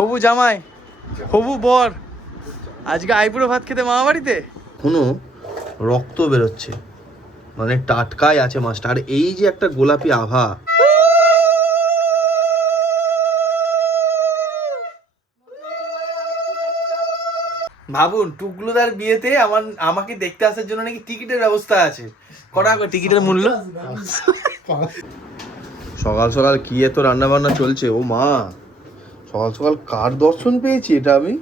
হবু জামাই, হবু বর আজকে আইবুড়ো ভাত খেতে মামা বাড়িতে। কোনো রক্ত বেরোচ্ছে, মানে টাটকাই আছে মাছটা। আর এই যে একটা গোলাপি আভা, ভাবুন টুকলুদার বিয়েতে আমাকে দেখতে আসার জন্য নাকি টিকিটের ব্যবস্থা আছে। কটা টিকিটের মূল্য? সকাল সকাল কি এত রান্না বান্না চলছে? ও মা, সকাল সকাল কার দর্শন পেয়েছি এটা আমি?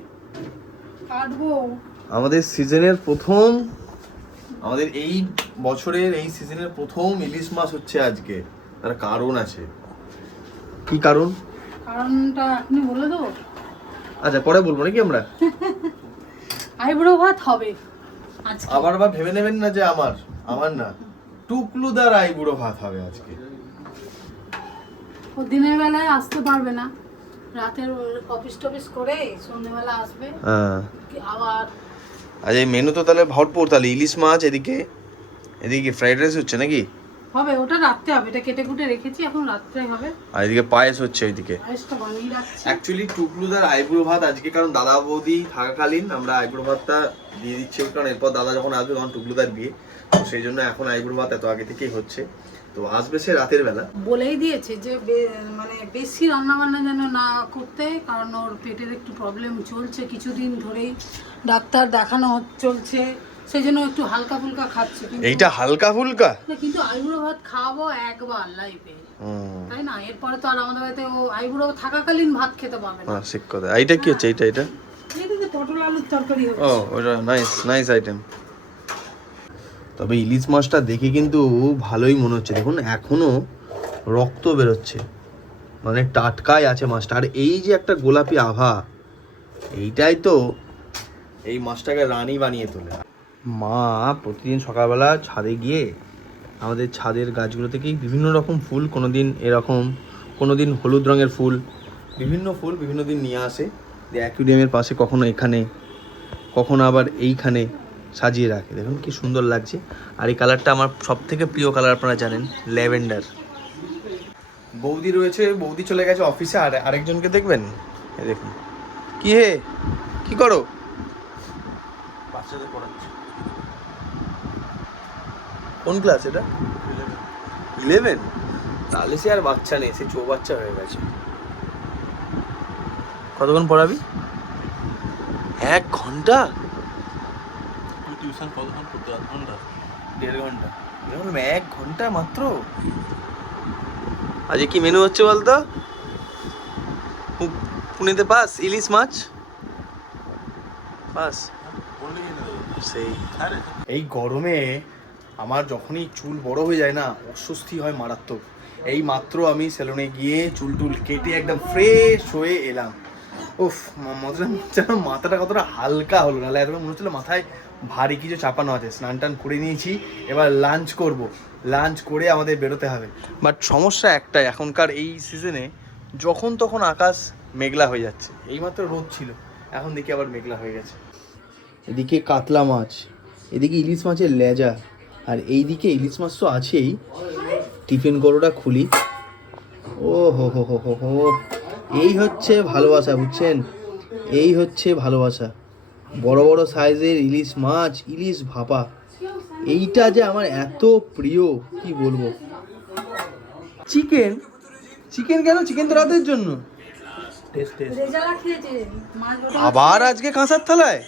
আমাদের সিজনের প্রথম, আমাদের এই বছরের এই সিজনের প্রথম ইলিশ মাছ হচ্ছে আজকে। তার কারণ আছে। কি কারণ? কারণটা আপনি বলে দেবো? আচ্ছা পরে বলবো নাকি আমরা? আইবুড়ো ভাত হবে আজকে। আবার ভেবে নেবেন না যে আমার না, টুকলুদার আইবুড়ো ভাত হবে আজকে। ও দিনের বেলায় আসতে পারবে না, রাতের অফিস টফিস করে সন্ধ্যেবেলা আসবে। হ্যাঁ আবার আজ এই মেনু তো তাহলে ভরপুর। তাহলে ইলিশ মাছ, এদিকে ফ্রাইড রাইস হচ্ছে নাকি? হবে, ওটা রাত্রে হবে, এটা কেটে কুটে রেখেছি, এখন রাত্রে হবে। আর এদিকে পায়েস হচ্ছে ওইদিকে। পায়েসটা বানিয়ে রাখছি। অ্যাকচুয়ালি টুকলুদার আইবুড়ো ভাত আজকে, কারণ দাদা বৌদি থাকাকালীন আমরা আইবুড়ো ভাতটা দিয়ে দিচ্ছি, কারণ এরপর দাদা যখন আসবে তখন টুকলুদার বিয়ে, তো সেই জন্য এখন আইবুড়ো ভাত এত আগে থেকেই হচ্ছে। তো আসবে সে রাতের বেলা। বলেই দিয়েছে যে মানে বেশি রান্না বান্না যেন না করতে, কারণ ওর পেটের একটু প্রবলেম চলছে কিছুদিন ধরেই, ডাক্তার দেখানো চলছে, সেই জন্য একটু হালকা ফুলকা খাচ্ছে। এইটা হালকা ফুলকা, কিন্তু আইবুড়ো ভাত খাওয়াবো একবার লাইফে, তাই না? এরপরে তো আর আমাদের বাড়িতে ও আইবুড়ো থাকাকালীন ভাত খেতে পারবে না। ঠিক কথা। এইটা কি হচ্ছে? এটা এটাতে পটল আলুর তরকারি হচ্ছে। ও ওটা নাইস আইটেম। তবে ইলিশ মাছটা দেখে কিন্তু ভালোই মনে হচ্ছে। দেখুন এখনো রক্ত বেরোচ্ছে, মানে টাটকাই আছে মাছটা। আর এই যে একটা গোলাপি আভা, এইটাই তো এই মাছটাকে রানী বানিয়ে তোলে। মা প্রতিদিন সকালবেলা ছাদে গিয়ে আমাদের ছাদের গাছগুলো থেকেই বিভিন্ন রকম ফুল, কোনোদিন এরকম, কোনোদিন হলুদ রঙের ফুল, বিভিন্ন দিন নিয়ে আসে। অ্যাকুয়ারিয়ামের পাশে কখনো এখানে, কখনো আবার এইখানে সাজিয়ে রাখে। দেখুন কি সুন্দর লাগছে। আর এই কালারটা আমার সব থেকে প্রিয় কালার, আপনারা জানেন, ল্যাভেন্ডার। বৌদি রয়েছে, বৌদি চলে গেছে অফিসে। আর আরেকজনকে দেখবেন, এই দেখুন কি হে, কি করো? বাচ্চাদের পড়াচ্ছে। কোন ক্লাস এটা? 11। তাহলে সে আর বাচ্চা নেই, সে চৌবাচ্চা হয়ে গেছে। কতক্ষণ পড়াবি? 1 ঘন্টা? টিউশন কতক্ষণ করতে? 1 ঘন্টা, 1.5 ঘন্টা। 1 ঘন্টা মাত্র? আজকে কি মেনু হচ্ছে বলতো? পুনেতে পাস ইলিশ মাছ পাস। সেই এই গরমে আমার যখনই চুল বড় হয়ে যায় না, অস্বস্তি হয় মারাত্মক। এই মাত্র আমি সেলুনে গিয়ে চুল কেটে একদম ফ্রেশ হয়ে এলাম। উফ, মাথাটা কতটা হালকা হলো, নাহলে এতটা মনে হচ্ছিল মাথায় ভারী কিছু চাপানো আছে। স্নান টান করে নিয়েছি, এবার লাঞ্চ করব। লাঞ্চ করে আমাদের বেরোতে হবে। বাট সমস্যা একটাই, এখনকার এই সিজনে যখন তখন আকাশ মেঘলা হয়ে যাচ্ছে। এইমাত্র রোদ ছিল, এখন দেখি আবার মেঘলা হয়ে গেছে। এদিকে কাতলা মাছ, এদিকে ইলিশ মাছের লেজা, আর এইদিকে ইলিশ মাছ তো আছেই। টিফিন গরুটা খুলি। ও হো হো হো হো হো, এই হচ্ছে ভালোবাসা, বুঝছেন? এই হচ্ছে ভালোবাসা। বড় বড় সাইজের ইলিশ মাছ, ইলিশ ভাপা, এইটা যে আমার এত প্রিয় কি বলবো। চিকেন কেন? চিকেন তো রাতের জন্য। রেজালা খেয়েছে মাছ, আবার আজকে কাঁসার থালায়?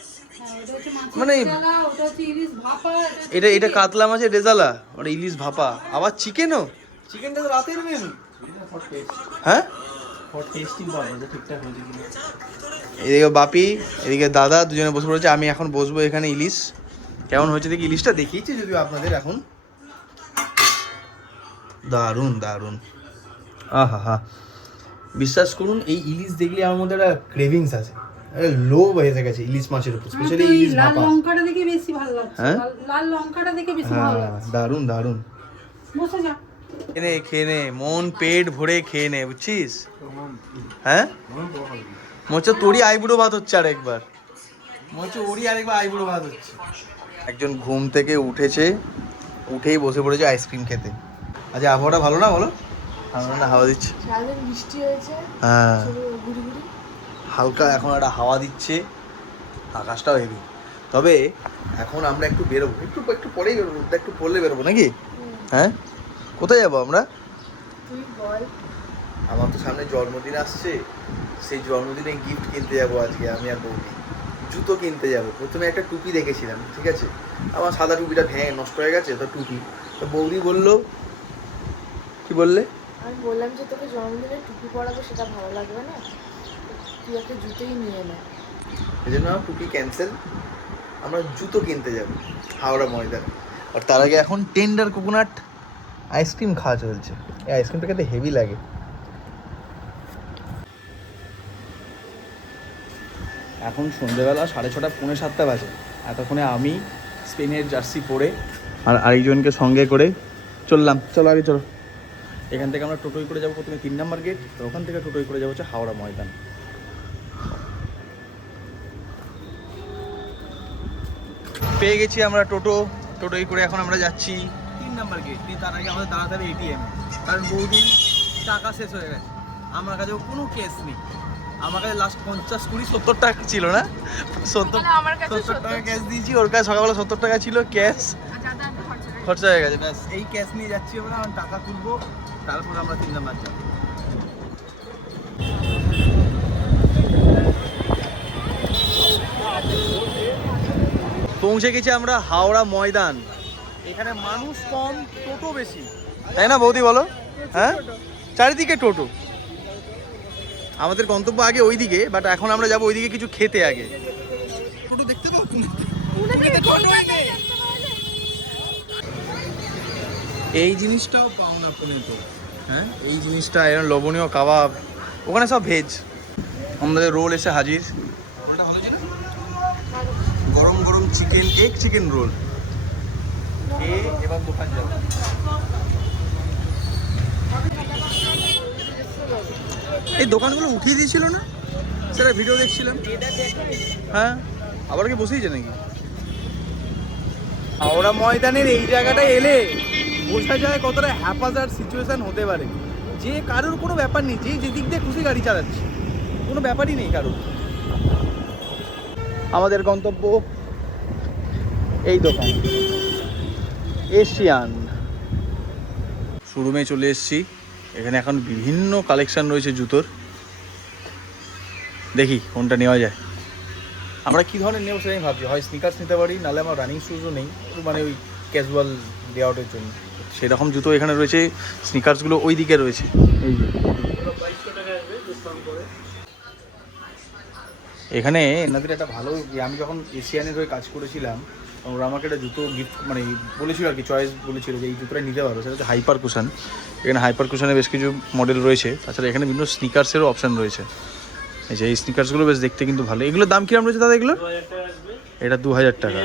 মানে এটা কাতলা মাছের রেজালা, ওটা ইলিশ ভাপা, আবার চিকেনও। চিকেনটা তো রাতের মেনু। হ্যাঁ, এদিকে বাপি, এদিকে দাদা, দুজনে বসে পড়েছে। আমি এখন বসবো এখানে। ইলিশ কেমন হয়েছে দেখি। ইলিশটা দেখিয়েছি যদিও আপনাদের এখন। দারুণ। আহা হা, বিশ্বাস করুন এই ইলিশ দেখলে আমার মধ্যে একটা ক্রেভিংস আছে, লোভ এসে গেছে ইলিশ মাছের উপর, স্পেশালি ইলিশ ভাপা। লাল লঙ্কাটা দেখে বেশি ভালো লাগছে। লাল লঙ্কাটা দেখে বেশি ভালো লাগছে। দারুণ। বসে যা, খেয়ে নে, মন পেট ভরে খেয়ে নে, বুঝছিস? হ্যাঁ, মোচো তোরই আইবুড়ো ভাত হচ্ছে আরেকবার। আইবুড়ো ভাত হচ্ছে। একজন ঘুম থেকে উঠেছে, উঠেই বসে পড়েছে আইসক্রিম খেতে। আচ্ছা আবহাওয়াটা ভালো না বলো? ঠান্ডা হাওয়া দিচ্ছে। সারাদিন বৃষ্টি হয়েছে। হ্যাঁ, হালকা এখন একটা হাওয়া দিচ্ছে, আকাশটাও হেভি। তবে এখন আমরা একটু বেরোবো, একটু পরেই বেরোবো, একটু পড়লে বেরোবো নাকি? হ্যাঁ, কোথায় যাবো আমরা? তুই বল। আমার তো সামনে জন্মদিন আসছে, সেই জন্মদিনে গিফট কিনতে যাবো আজকে আমি আর বৌদি। জুতো কিনতে যাবো। প্রথমে একটা টুপি দেখেছিলাম, ঠিক আছে, আমার সাদা টুপিটা ভেঙে নষ্ট হয়ে গেছে, তো টুপি, তো বৌদি বললো, কি বললে? আমি বললাম যে তোকে জন্মদিনে টুপি পরাবো, সেটা ভালো লাগবে না, তুই একটা জুতোই নিয়ে নে। এই জন্য টুপি ক্যান্সেল, আমরা জুতো কিনতে যাবো হাওড়া ময়দান। আর তার আগে এখন টেন্ডার কোকোনাট আইসক্রিম খাওয়া চলছে। এই আইসক্রিমটা খেতে হেভি লাগে। এখন সন্ধ্যেবেলা 6:30 6:45 বাজে। এতক্ষণে আমি স্পেনের জার্সি পরে আর আরেকজনকে সঙ্গে করে চললাম। চলো আগে চলো। এখান থেকে আমরা টোটোই করে যাবো প্রথমে 3 নম্বর গেট, তো ওখান থেকে টোটোই করে যাবো হচ্ছে হাওড়া ময়দান। পেয়ে গেছি আমরা টোটোই করে এখন আমরা যাচ্ছি 3 নম্বর গেট। তার আগে আমাদের দাঁড়াতে হবে এটিএম, কারণ বহুদিন টাকা শেষ হয়ে গেছে, আমার কাছেও কোনো ক্যাশ নেই। আমার কাছে লাস্ট 50 20 70 টাকা ছিল না, 70 টাকা ক্যাশ দিয়েছি, ওর কাছে সকালবেলা 70 টাকা ছিল ক্যাশ, খরচা হয়ে গেছে। ব্যাস এই ক্যাশ নিয়ে যাচ্ছি আমরা, এখন টাকা তুলবো, তারপর আমরা 3 নম্বর যাবো। পৌঁছে গেছি আমরা হাওড়া ময়দান। এখানে মানুষ কম, টোটো বেশি, তাই না বৌদি বলো? হ্যাঁ, চারিদিকে টোটো। আমাদের গন্তব্য আগে ওইদিকে, বাট এখন আমরা যাবো ওইদিকে কিছু খেতে আগে। টোটো দেখতে পাও? এই জিনিসটাও পাও না পুনে তো। হ্যাঁ, এই জিনিসটা এরকম লবণীয় কাবাব, ওখানে সব ভেজ। আমাদের রোল এসে হাজির। রোলটা ভালো ছিল, গরম গরম চিকেন, এগ চিকেন রোল খেয়ে এবার দোকান যাবো। এই দোকানগুলো উঠিয়ে দিয়েছিল না, সেটা ভিডিও দেখছিলাম। হ্যাঁ, আবার কি বসেইছে নাকি? হাওড়া ময়দানের এই জায়গাটায় এলে বোঝা যায় কতটা হ্যাপাজার্ড সিচুয়েশন হতে পারে। যে কারোর কোনো ব্যাপার নেই, যে যেদিক দিয়ে খুশি গাড়ি চালাচ্ছে, কোনো ব্যাপারই নেই কারোর। আমাদের গন্তব্য এই দোকান, এশিয়ান। শোরুমে চলে এসেছি। এখানে এখন বিভিন্ন কালেকশন রয়েছে জুতোর, দেখি কোনটা নেওয়া যায়। আমরা কী ধরনের নেব সেটাই ভাবছি, হয় স্নিকার্স নিতে পারি, নাহলে আমার রানিং শুজও নেই, মানে ওই ক্যাজুয়াল ডে আউটের জন্য। সেরকম জুতো এখানে রয়েছে, স্নিকার্সগুলো ওই দিকে রয়েছে। এই যে এখানে এনাদের একটা ভালো, আমি যখন এশিয়ানের হয়ে কাজ করেছিলাম, ওরা আমাকে একটা জুতো গিফট মানে বলেছিল আর কি, চয়েস বলেছিল যে এই জুতোটা নিতে পারো, সেটা হচ্ছে হাইপার কুশন। এখানে হাইপার কুশনের বেশ কিছু মডেল রয়েছে, তাছাড়া এখানে বিভিন্ন স্নিকার্সেরও অপশান রয়েছে। এই যে এই স্নিকার্সগুলো বেশ দেখতে কিন্তু ভালো। এগুলোর দাম কিরকম রয়েছে দাদা এগুলো? এটা 2000 টাকা।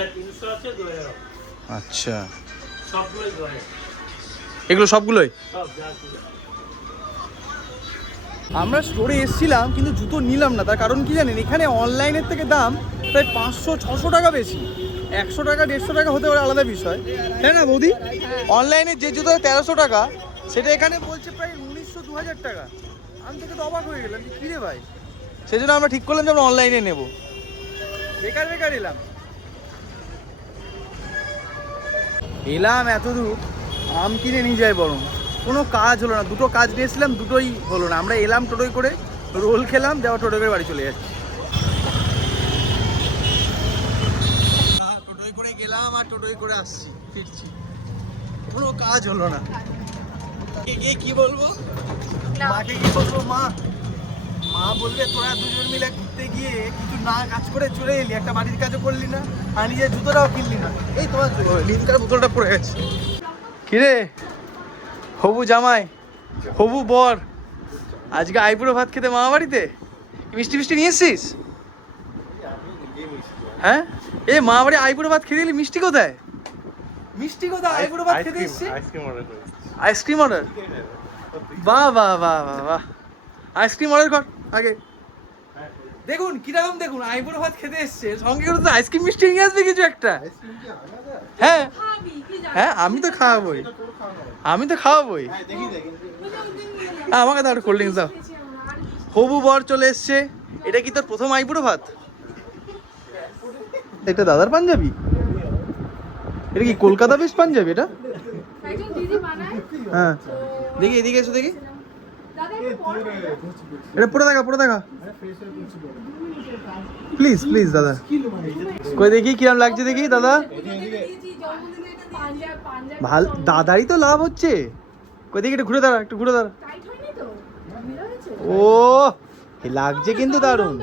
আচ্ছা, এগুলো সবগুলোই? আমরা স্টোরে এসেছিলাম কিন্তু জুতো নিলাম না, তার কারণ কি জানেন, এখানে অনলাইনের থেকে দাম প্রায় 500-600 টাকা বেশি। 100 টাকা 150 টাকা হতে পারে আলাদা বিষয়, তাই না বৌদি? অনলাইনে যে জুতো 1300 টাকা, সেটা এখানে বলছে প্রায় 1900-2000 টাকা। আমি থেকে তো অবাক হয়ে গেলাম, কী রে ভাই। সেই জন্য আমরা ঠিক করলাম যে আমরা অনলাইনে নেব। বেকার এলাম এত দূর, আম কিনে নিয়ে যাই বরং, কোনো কাজ হলো না। দুটো কাজ নিয়েছিলাম, দুটোই হলো না। আমরা এলাম টোটোই করে, রোল খেলাম, যাওয়া টোটো করে বাড়ি চলে যাচ্ছি। টোটোই করে গেলাম আর টোটোই করে আসছি, ফিরছি, কোনো কাজ হলো না। কি বলবো মাকে, কি বলবো? মা বলবে তোরা দুজন মিলে ঘুরতে গিয়ে কিছু না কাজ করে চলে এলি, একটা বাড়ির কাজও করলি না, আর নিজের জুতোটাও কিনলি না। এই তোমার লিমকার বোতলটা পড়ে গেছে। কিরে হবু জামাই, হবু বর, আজকে আইবুড়ো ভাত খেতে মামা বাড়িতে? মিষ্টি মিষ্টি নিয়ে এসছিস? হ্যাঁ, এ মামা বাড়ি আইবুড়ো ভাত খেতে এলি, মিষ্টি কোথায়? মিষ্টি কোথায়? আইবুড়ো ভাত খেতে এসছি। Ice cream order? বাহ বাহ বাহ বাহ বাহ, আইসক্রিম অর্ডার কর আগে। দেখুন কিরকম, দেখুন আইবুড়ো ভাত খেতে এসছে, সঙ্গে করে তো আইসক্রিম মিষ্টি নিয়ে আসবে কিছু একটা। হ্যাঁ হ্যাঁ, আমি তো খাওয়াবোই, আমাকে তো একটা কোল্ড ড্রিঙ্কস দাও। হবু বর চলে এসছে, এটা কি তোর প্রথম আইবুড়ো ভাত? এটা দাদার পাঞ্জাবি? এটা কি কলকাতা বেস্ট পাঞ্জাবি এটা? একজন দিদি বানায়। হ্যাঁ দেখি এদিকে এসো দেখি, দাদা একটু পরে এটা পরে দেখা প্লিজ প্লিজ দাদা, কই দেখি কিরম লাগছে দেখি দাদা। পাঞ্জাব পাঞ্জাব ভাল, দাদারই তো লাভ হচ্ছে। কই দেখি একটু ঘুরে দাঁড়া, একটু ঘুরে দাঁড়া। টাইট হয়নি তো? ঢিলা হয়েছে? ও এ লাগছে কিন্তু দারুণ।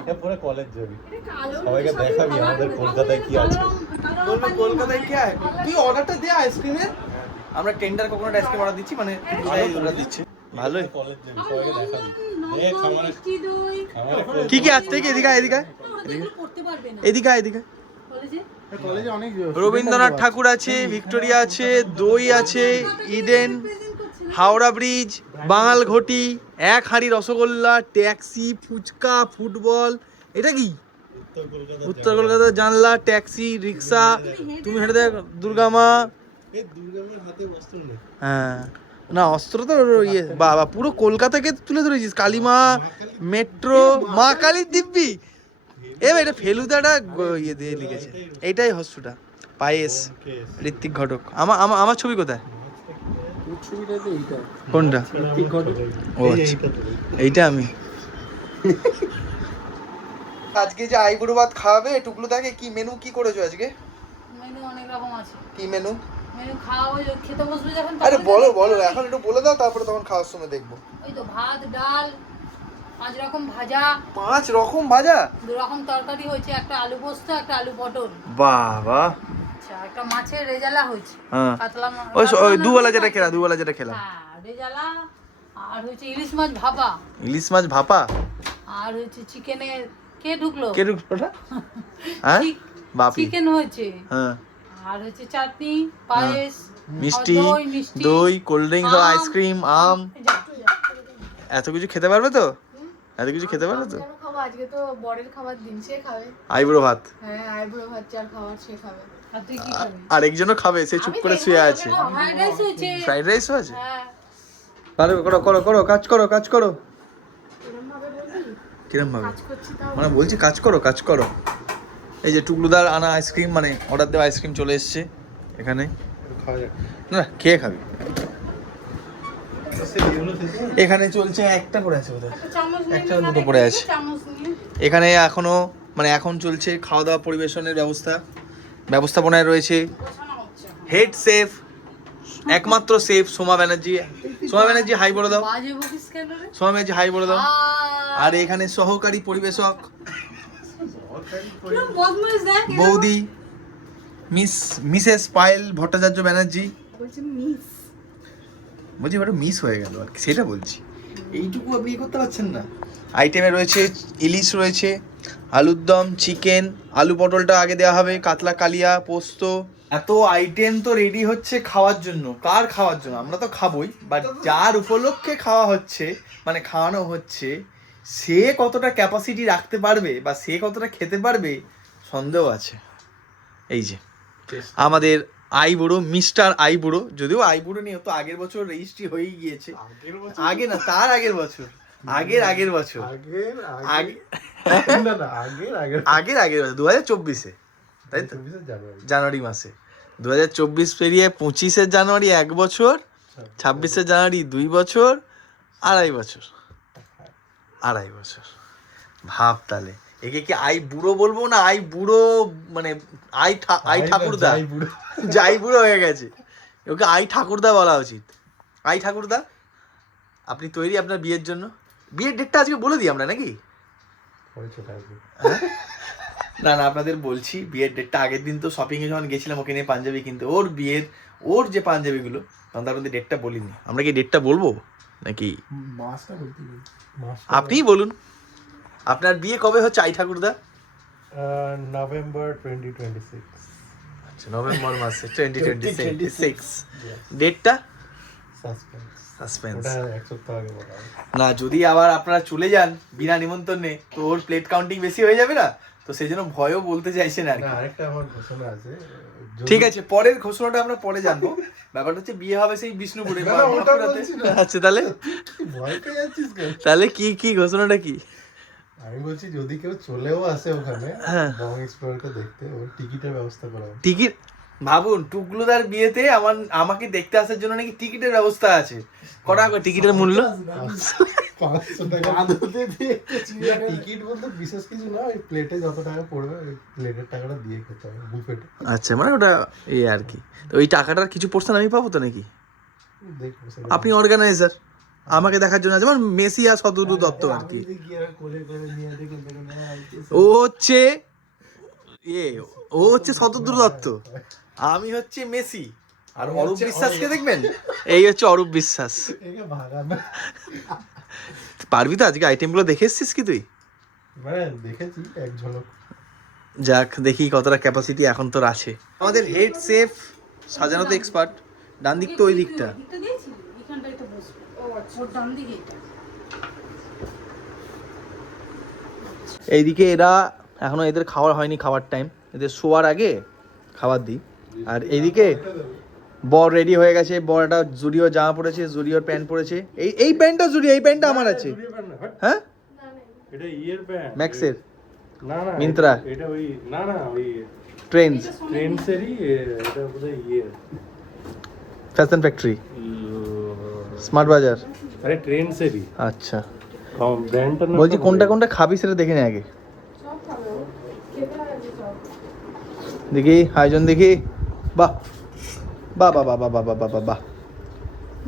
এটা পুরো কলেজ যাবি, এটা কালো সবাইকে দেখাবি আমাদের কলকাতায় কি আছে। বলবে কলকাতায় কি আছে, তুই অর্ডারটা দে আইসক্রিমের। আমরা টেন্ডার কোকোনাট আইসক্রিম অর্ডার দিচ্ছি, মানে অর্ডার দিচ্ছি। ভালোই। কলেজ যাবি, সবাইকে দেখাবি। দেখ আমার কি কি আসছে কি? এদিকে আয়, এদিকে আয়, এদিকে আয়, এদিকে আয়। কলেজে অনেক রবীন্দ্রনাথ ঠাকুর আছে, ভিক্টোরিয়া আছে, দই আছে, ইডেন, হাওড়া ব্রিজ, বাঙাল ঘটি, এক হাঁড়ি রসগোল্লা, ট্যাক্সি, ফুচকা, ফুটবল। এটা কি? উত্তর কলকাতার জানলা, ট্যাক্সি, রিক্সা, তুমি হেঁটে দেখ, দুর্গামা। এই দুর্গামার হাতে বস্ত্র নেই। হ্যাঁ না অস্ত্র তো ইয়ে, বাবা পুরো কলকাতাকে তুলে ধরেছিস। কালীমা, মেট্রো, মা কালীর দিব্যি। এবার এটা ফেলুদাটা ইয়ে দিয়ে লিখেছে, এইটাই হস্যটা। পায়েস, ঋত্বিক ঘটক। আমার ছবি কোথায়? কোনটা? ও আচ্ছা, এইটা আমি। আজকে যে আইবুড়ো ভাত খাওয়াবে টুকলু তাকে, কি মেনু কি করেছো আজকে? মেনু অনেক রকম আছে। কি মেনু? মেনু খাওয়া খেতে বসবে যখন আরে তখনই বলো দেখবে। বলো, এখন একটু বলে দাও, তারপরে তখন খাওয়ার সময় দেখবো। ওই তো ভাত, ডাল, 5 রকম ভাজা, 5 রকম ভাজা, 2 রকম তরকারি হয়েছে, একটা আলু পোস্ত, একটা আলু পটল, বাবা। আচ্ছা একটা মাছের রেজালা হয়েছে, হ্যাঁ কাতলা ওই দুবেলা যেটা খেলাম, দুবেলা যেটা খেলাম। হ্যাঁ রেজালা, আর হয়েছে ইলিশ মাছ ভাপা, ইলিশ মাছ ভাপা। আর হয়েছে চিকেনের, কে ঢুকলো? কে ঢুকলো ওটা? হ্যাঁ বাপি। চিকেন হয়েছে, হ্যাঁ আর হচ্ছে চাটনি, পায়েস, মিষ্টি, আর মিষ্টি, দই, কোল্ড ড্রিঙ্কস, আম। আইসক্রিম, আম। এত কিছু খেতে পারবে তো? এত কিছু খেতে পারবে তো? কেন খাবো? আজকে তো বরের খাবার দিন, সে খাবে। আইবুড়ো ভাত। হ্যাঁ আইবুড়ো ভাত চার খাবার সে খাবে। আর তুই কি খাবি? আরেকজনও খাবে, সে চুপ করে শুয়ে আছে। ফ্রাইড রাইস হয়েছে, ফ্রাইড রাইসও আছে। হ্যাঁ পারো, করো করো করো, কাজ করো কাজ করো। এরকম ভাবে বলবি? কিরম ভাবে? কাজ করছি তাও মানে বলছি কাজ করো কাজ করো। এই যে টুকলুদার আনা আইসক্রিম, মানে অর্ডার দেওয়া আইসক্রিম চলে এসছে এখানে। খাওয়া যাক। না খেয়ে খাবি। এখানে চলছে একটা পড়ে আছে বোধহয়, একটা চামচ নিয়ে একটা নে না, দুটো পড়ে আছে। চামচ নিয়ে এখানে এখনো মানে এখন চলছে খাওয়া দাওয়া পরিবেশনের ব্যবস্থাপনায় রয়েছে বসানো হচ্ছে। হেড শেফ, একমাত্র শেফ সোমা ব্যানার্জি। সোমা ব্যানার্জি হাই বলে দাও। বাজে বকিস কেন রে? সোমা ব্যানার্জি হাই বলে দাও। আর আর এখানে সহকারী পরিবেশক কিরম বদমাইশ দেখ এরা। বৌদি মিসেস পায়েল ভট্টাচার্য ব্যানার্জি। বলছি মিস। বলছি ওটা মিস হয়ে গেল আর কি, সেটা বলছি। এইটুকু আপনি করতে পারছেন না। আইটেমে রয়েছে ইলিশ রয়েছে, আলুর দম, চিকেন, আলু পটলটা আগে দেওয়া হবে, কাতলা কালিয়া, পোস্ত। এত আইটেম তো রেডি হচ্ছে খাওয়ার জন্য। কার খাওয়ার জন্য? আমরা তো খাবোই, বাট যার উপলক্ষে খাওয়া হচ্ছে মানে খাওয়ানো হচ্ছে, সে কতটা ক্যাপাসিটি রাখতে পারবে বা সে কতটা খেতে পারবে সন্দেহ আছে। এই যে আমাদের আইবুড়ো, মিস্টার আইবুড়ো, যদিও আইবুড়ো নিয়ে তো আগের বছর রেজিস্ট্রি হয়ে গিয়েছে। আগে না, তার আগের বছর, আগের বছর, আগের বছর 2024-এ, তাই তো? জানুয়ারি মাসে 2024 পেরিয়ে 25 জানুয়ারি 1 বছর, 26 জানুয়ারি 2 বছর, 2.5 বছর, 2.5 বছর। ভাব তাহলে, একে কি আই বুড়ো বলবো না আই বুড়ো, মানে আই ঠাকুরদা, যাই বুড়ো হয়ে গেছে, ওকে আই ঠাকুরদা বলা উচিত। আই ঠাকুরদা, আপনি তৈরি আপনার বিয়ের জন্য? বিয়ের ডেটটা আজকে বলে দিই আমরা নাকি? না না আপনাদের বলছি, বিয়ের ডেটটা আগের দিন তো শপিংয়ে যখন গেছিলাম ওকে নিয়ে পাঞ্জাবি কিনতে, ওর যে পাঞ্জাবিগুলো, তখন তার মধ্যে ডেটটা বলিনি। আমরা কি ডেটটা বলবো নাকি? আপনিই বলুন, আপনার বিয়ে কবে হচ্ছে আই ঠাকুরদা? নভেম্বর 2026। আচ্ছা নভেম্বর মাসে 2026। ডেটটা সাসপেন্স। ওটা এক সপ্তাহ আগে বলা হবে। না যদি আবার আপনারা চলে যান বিনা নিমন্ত্রণে, তো ওর প্লেট কাউন্টিং বেশি হয়ে যাবে না, তো সেই জন্য ভয়ও বলতে চাইছে না আর না কি। আরেকটা আমার ঘোষণা আছে। ঠিক আছে, পরের ঘোষণাটা আমরা পরে জানবো। ব্যাপারটা হচ্ছে বিয়ে হবে সেই বিষ্ণুপুরে। না, ওটা বলছি না। আচ্ছা তাহলে ভয় পেয়ে যাচ্ছিস কেন? তাহলে কি ঘোষণাটা কি? আমি বলছি যদি কেউ চলেও আসে ওখানে হ্যাঁ। বং এক্সপ্লোরকে দেখতে ওর টিকিটের ব্যবস্থা করা হবে। টিকিট ভাবুন, টুকলুদার বিয়েতে আমাকে দেখতে আসার জন্য নাকি টিকিটের ব্যবস্থা আছে। কটা টিকিটের মূল্য? 500 টাকা টিকিট বলতে বিশেষ কিছু না, ওই প্লেটে যত টাকা পড়বে ওই প্লেটের টাকাটা দিয়ে খেতে হবে বুফেটে। আচ্ছা, মানে ওটা এই আর কি। তো ওই টাকাটার কিছু পোর্শন আমি পাবো তো নাকি? দেখবো সেটা। আপনি অর্গানাইজার, আমাকে দেখার জন্য যেমন মেসি আর শতদ্রু দত্ত আর কি। ও হচ্ছে ও হচ্ছে শতদ্রু দত্ত, আমি হচ্ছে মেসি। আর অরূপ বিশ্বাসকে দেখবেন, এই হচ্ছে অরূপ বিশ্বাস। একে ভাগানো পারবি তো? আজকে আইটেমগুলো দেখে এসছিস কি তুই? মানে দেখেছি এক ঝলক। যাক, দেখি কতটা ক্যাপাসিটি এখন তোর আছে। আমাদের হেড শেফ সাজানোতে এক্সপার্ট। ডান দিক তো ওই দিকটা। দিকটা দিয়েছিলি, এখানটাই তো বসবে। ওর ডান দিকে এটা। এইদিকে এরা এখনো, এদের খাওয়ার হয়নি, খাওয়ার টাইম, এদের শোয়ার আগে খাবার দিই। আর এইদিকে বর রেডি হয়ে গেছে। বর একটা জুডিও জামা পরেছে, জুডিওর প্যান্ট পরেছে। এই প্যান্টটা জুডিও, এই প্যান্টটা আমার আছে। হ্যাঁ, এটা ইয়ের প্যান্ট ম্যাক্সের, না না মিন্ত্রা, এটা ওই না না ওই ট্রেন্ডস, ট্রেন্ডসেরই। এটা বোধহয় ইয়ের ফ্যাশন ফ্যাক্টরি, স্মার্ট বাজার। আরে ট্রেন্ডসেরই। আচ্ছা, ব্র্যান্ডটা না বলছি কোনটা কোনটা খাবি সেটা দেখে নে আগে। সব খাবে ও, খেতে লাগে সব। দেখি আয়োজন, দেখি। বাহ বাহ বাহ বাহ বাহ বাহ বাহ বাহ বাহ।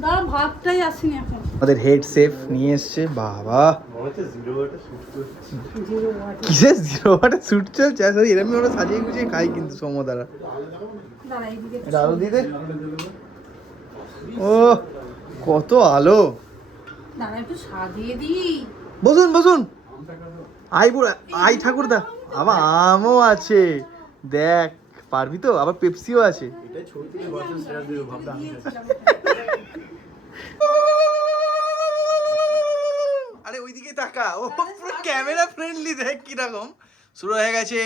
দাঁড়া, ভাতটাই আসেনি এখন। আমাদের হেড শেফ নিয়ে এসছে। বাবা, মনে হচ্ছে জিরো ওয়াটে শুট করছে। কিসের জিরো ওয়াটে শুট চলছে? আসলে এরকম আমরা সাজিয়ে গুছিয়ে খাই কিন্তু সমদারা। দাঁড়া, এইদিকে এটা আলো দিয়ে দে। ও কত আলো! দাঁড়া, একটু সাজিয়ে দিই। বসুন বসুন। আই ঠাকুরদা, আবার আমও আছে। দেখ, পারবি তো? আবার পেপসিও আছে। আরে ওইদিকে তাকা, ও পুরো ক্যামেরা ফ্রেন্ডলি। দেখ কিরকম শুরু হয়ে গেছে।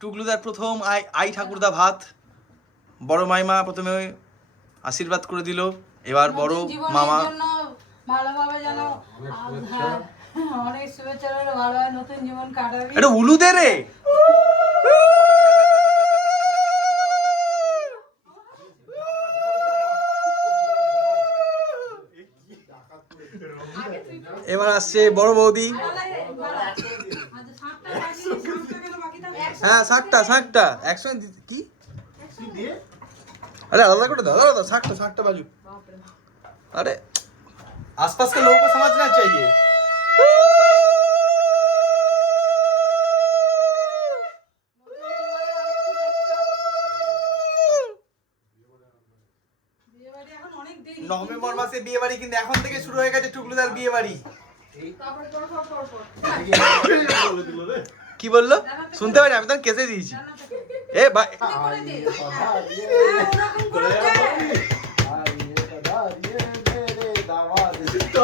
টুকলুদার প্রথম আই ঠাকুরদা ভাত। বড় মাইমা প্রথমে আশীর্বাদ করে দিল, এবার বড় জীবনের মামা। জন্য ভালোভাবে যেন অনেক শুভেচ্ছা রইলো, ভালোভাবে নতুন জীবন কাটাবি। এটা উলু দে রে। এবার আসছে বড় বৌদি। হ্যাঁ, শাকটা একসঙ্গে কি? अरे आलादा করে দাও, আলাদা শাকটা বাজু। अरे आसपास के लोगों को समझना चाहिए। নভেম্বর মাসে বিয়ে বাড়ি, কিন্তু এখন থেকে শুরু হয়ে গেছে টুকলুদার বিয়ে বাড়ি। কি বললো শুনতে পারি? আমি তো কেসে দিয়েছি। এ ভাই,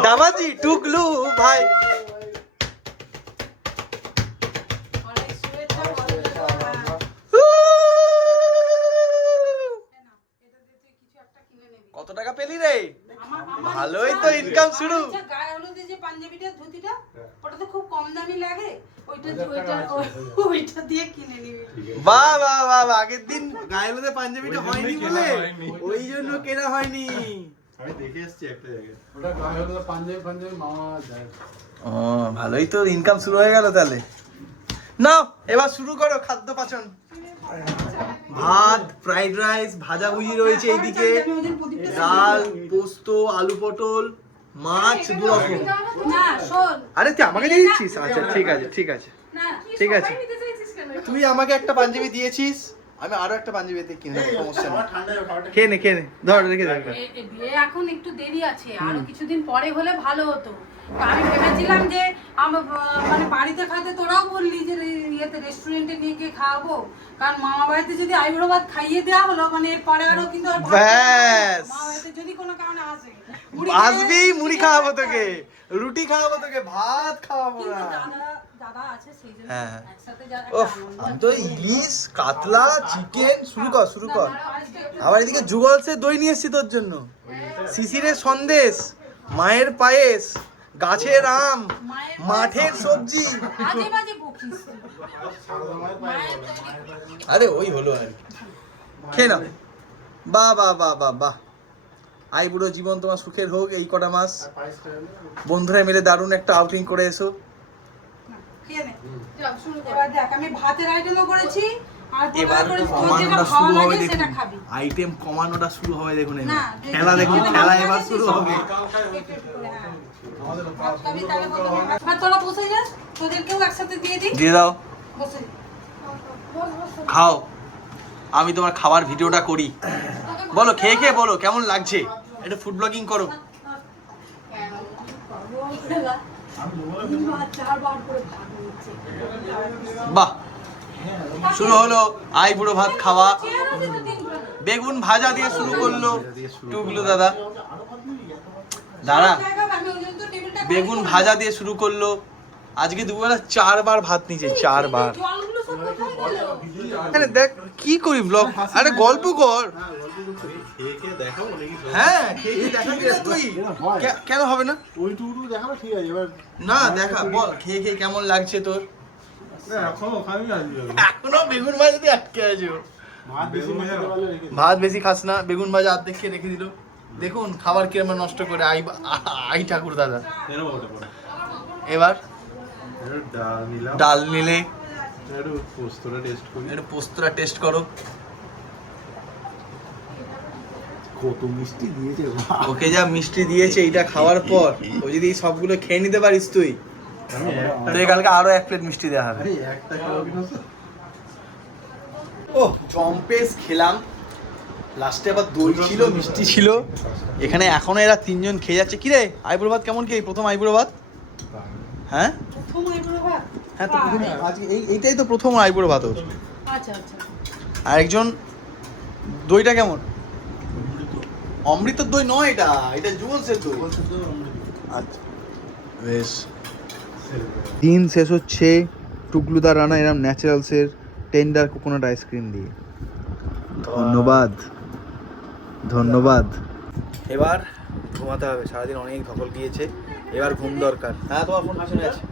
দামাজি টুকলু ভাই। কত টাকা পেলি রে? ভালোই তো ইনকাম শুরু। গায়ে হলুদে যে পাঞ্জাবিটা, ধুতিটা, ওটা তো খুব কম দামি লাগে। ওইটা দিয়ে কিনে নিবি। বাহ বাহ বাহ, আগের দিন গায়ে হলুদে পাঞ্জাবিটা হয়নি বলে ওই জন্য কেনা হয়নি। আমি দেখে এসেছি একটা জায়গায়। ওটা গায়ে হলুদে পাঞ্জাবি মামা দেয়। ও, ভালোই তো ইনকাম শুরু হয়ে গেল তাহলে। নাও এবার শুরু করো খাদ্য পাচন। ভাত, ফ্রাইড রাইস, ভাজাভুজি রয়েছে এইদিকে, ডাল, পোস্ত, আলু পটল, মাছ দু রকম। না শোন, আরে তুই আমাকে দিয়ে দিচ্ছিস? আচ্ছা ঠিক আছে ঠিক আছে না ঠিক আছে। তুই আমাকে একটা পাঞ্জাবি দিয়েছিস, আমি আরো একটা পাঞ্জাবি কিনে নেবো, সমস্যা নেই। খেয়ে নে ধর, রেখে দে। বিয়ে এখন একটু দেরি আছে, আরো কিছুদিন পরে হলে ভালো হতো। আমি ভেবেছিলাম যে মানে বাড়িতে খাতে, তোরাও বললি যে ইয়েতে রেস্টুরেন্টে নিয়ে গিয়ে খাওয়াবো, কারণ মামা বাড়িতে যদি আইবুড়ো ভাত খাইয়ে দেওয়া হলো, মানে এরপরে আরো কিন্তু আর ভাত ব্যাস। মামা বাড়িতে যদি কোনো কারণে আসে, আসবি, মুড়ি খাওয়াবো তোকে, রুটি খাওয়াবো তোকে, ভাত খাওয়াবো না। দাদা আছে সেই জন্য হ্যাঁ। একসাথে ওফ, আমি তো ইলিশ, কাতলা, চিকেন, শুরু কর। আবার এদিকে যুগলসে দই নিয়ে এসছি তোর জন্য, শিশিরের সন্দেশ, মায়ের পায়েস, গাছের আম, মায়ের মাঠের সবজি। আজে বাজে বকিস তুই। মায়ের তৈরি আরে ওই হলো আর কি। খেয়ে নাও। বাহ বাহ বাহ বাহ বাহ। আইবুড়ো জীবন তোমার সুখের হোক এই কটা মাস। বন্ধুরা মিলে দারুণ একটা আউটিং করে এসো। খেয়ে নে। যাও শুরু কর। এবার দেখ আমি ভাতের আইটেমও করেছি আর এবার পোলাও করেছি। তোর যেটা কমানোটা ভালো শুরু হবে লাগে সেটা দেখুন। খাবি। আইটেম কমানোটা শুরু হবে দেখুন এবার। না, খেলা দেখুন, যেটা খেলা ভালো এবার লাগে শুরু সেটা হবে। একটু একটু করে, হ্যাঁ। ভাত খাবি তাহলে প্রথমে ভাত। এবার তোরা বসে যা, তোদেরকেও একসাথে দিয়ে দিই। দিয়ে দাও, বসে যা। বস, বস, বস। খাও। আমি তোমার খাবার ভিডিওটা করি। বলো খেয়ে খেয়ে বলো কেমন লাগছে। এটা ফুড ব্লগিং করো। বাহ, শুরু হলো আইবুড়ো ভাত খাওয়া। বেগুন ভাজা দিয়ে শুরু করলো টুকলু দাদা। দাঁড়া, বেগুন ভাজা দিয়ে শুরু করলো। আজকে দুপুরবেলা 4 বার ভাত নিয়েছে, 4 বার। আরে দেখ কি করি ব্লগ, আরে গল্প কর। হ্যাঁ খেয়ে খেয়ে দেখাবি না তুই? কেন হবে না? ওইটুকু দেখানো ঠিক আছে, এবার না দেখা, বল খেয়ে খেয়ে কেমন লাগছে তোর? এখনো বেগুন ভাজা দিয়ে আটকে আছো। ভাত বেশি না খেতে পারলে রেখে দিই। ভাত বেশি খাস না, বেগুন ভাজা অর্ধেক খেয়ে রেখে দিল। দেখুন খাবার কিরম নষ্ট করে আই ঠাকুর দাদা। এবার ডাল নিলাম, ডাল নিলে একটু পোস্তটা টেস্ট করি। একটু পোস্তটা টেস্ট করো। কত মিষ্টি দিয়েছে বাবা। ওকে যা মিষ্টি দিয়েছে এইটা খাওয়ার পর ও যদি এই সবগুলো খেয়ে নিতে পারিস তুই, আমি একটা তুই কালকে আরো 1 প্লেট মিষ্টি দেওয়া হবে। আরে একটা খাওয়াবি না তো? ও জম্পেস খেলাম, লাস্টে আবার দই ছিল, মিষ্টি ছিল। এখানে এখনো এরা 3 জন খেয়ে যাচ্ছে। কি রে আইবুড়ো ভাত কেমন খেয়ে? প্রথম আইবুড়ো ভাত? হ্যাঁ প্রথম আইবুড়ো ভাত? হ্যাঁ তো প্রথম, আজকে এইটাই তো প্রথম আইবুড়ো ভাত ওর। আচ্ছা আচ্ছা। আর একজন দইটা কেমন? অমৃতর দই নয়, এটা এটা জুয়েলসের দই। আচ্ছা বেশ। দিন শেষ হচ্ছে টুকলুদা রানা এরম ন্যাচারালসের টেন্ডার কোকোনাট আইসক্রিম দিয়ে। ধন্যবাদ ধন্যবাদ। এবার ঘুমাতে হবে, সারাদিন অনেক ধকল গিয়েছে, এবার ঘুম দরকার। হ্যাঁ তোমার ফোন আসলে আছে।